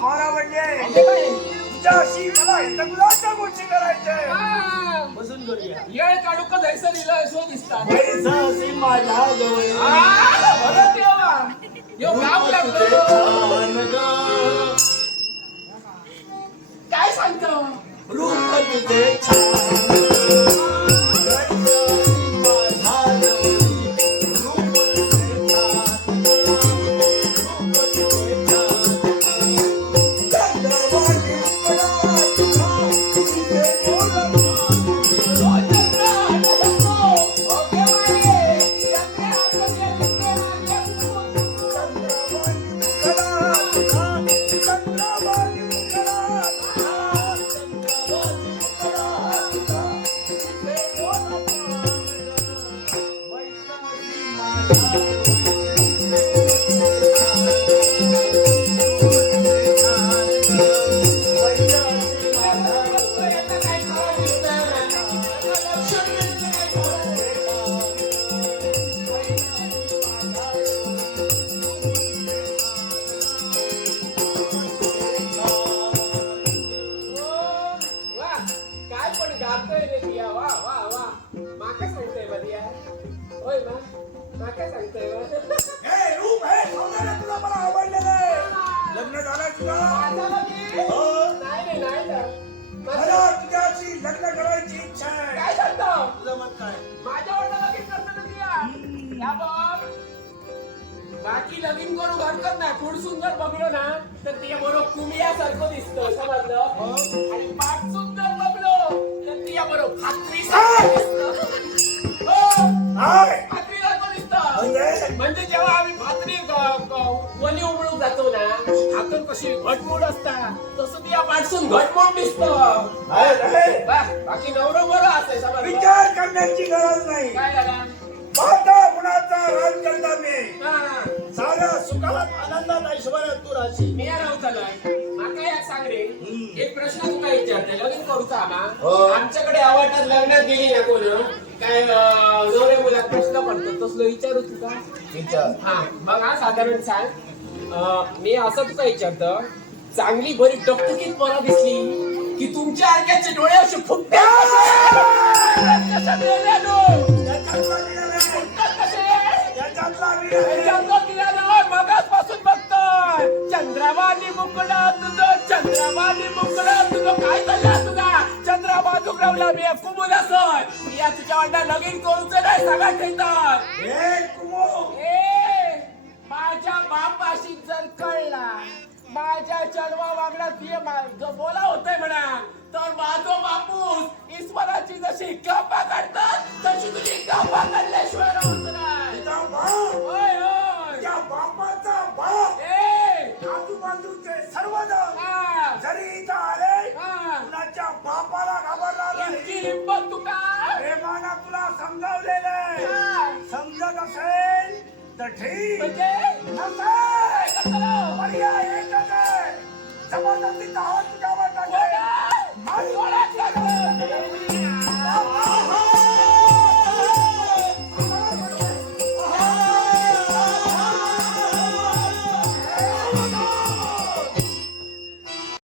मला काय? तुझ्याशी मला जंगलाच्या गोष्टी करायच्या. बसून करूया. येळ काढू का लिहिलं सो दिसता. माझ्या जवळ लागलो काय सांगतो? रूप तुझे छान. होय मा सांगतोय हे रूप हे सौंदर्य तुला मला आवडलेलं आहे. लग्न झालंय तुला? माझा लगी? हो. नाही रे नाही ना मला माझं- तुझ्याशी लग्न करायची इच्छा आहे. काय सांगतो तुझं मत काय? माझ्या वडिलाला लगीन करतो ना दिया या बघ बाकी लगीन करू हरकत नाही? खूप सुंदर बघलो ना तर ते बरोबर कुमियासारखं दिसतं समजलं? आणि पाठ सुंदर बघलो तर ते बरोबर भाकरी उमळून जातो ना. हातून कशी घटमूट असता तसं ती या पाठसून घटमूट दिसतं. बाकी नवरं बरं असेल समजलं विचार करण्याची गरज नाही. काय झाला? पाहता कुणाचा राज करता मी. हा. साऱ्या सुखात आनंदात ऐश्वर्यात तू राहशील. मी एक सांग रे? एक प्रश्न तुका विचारते लगीन करूचा हो. आम्हा आमच्याकडे आवडतात लग्नात गेली ना कोण? काय नवरे मुलात प्रश्न पडतो तसलं विचारू तुका? विचार. हा मग हा साधारण सांग. अं, मी असं तुझा विचारतो चांगली बरी टकटकीत मला दिसली की तुमच्या आरक्याचे डोळे असे फुटते. मगासपासून बघतोय चंद्रवाणी मुकडा तुझं चंद्रवाणी मुकडा तुझं. काय चाललं तुझा? चंद्रबा दुखवला मी कुमुल असोय मी या तुझ्या वाटा लगीन करूच नाही सगळं ठेवतात ठीक.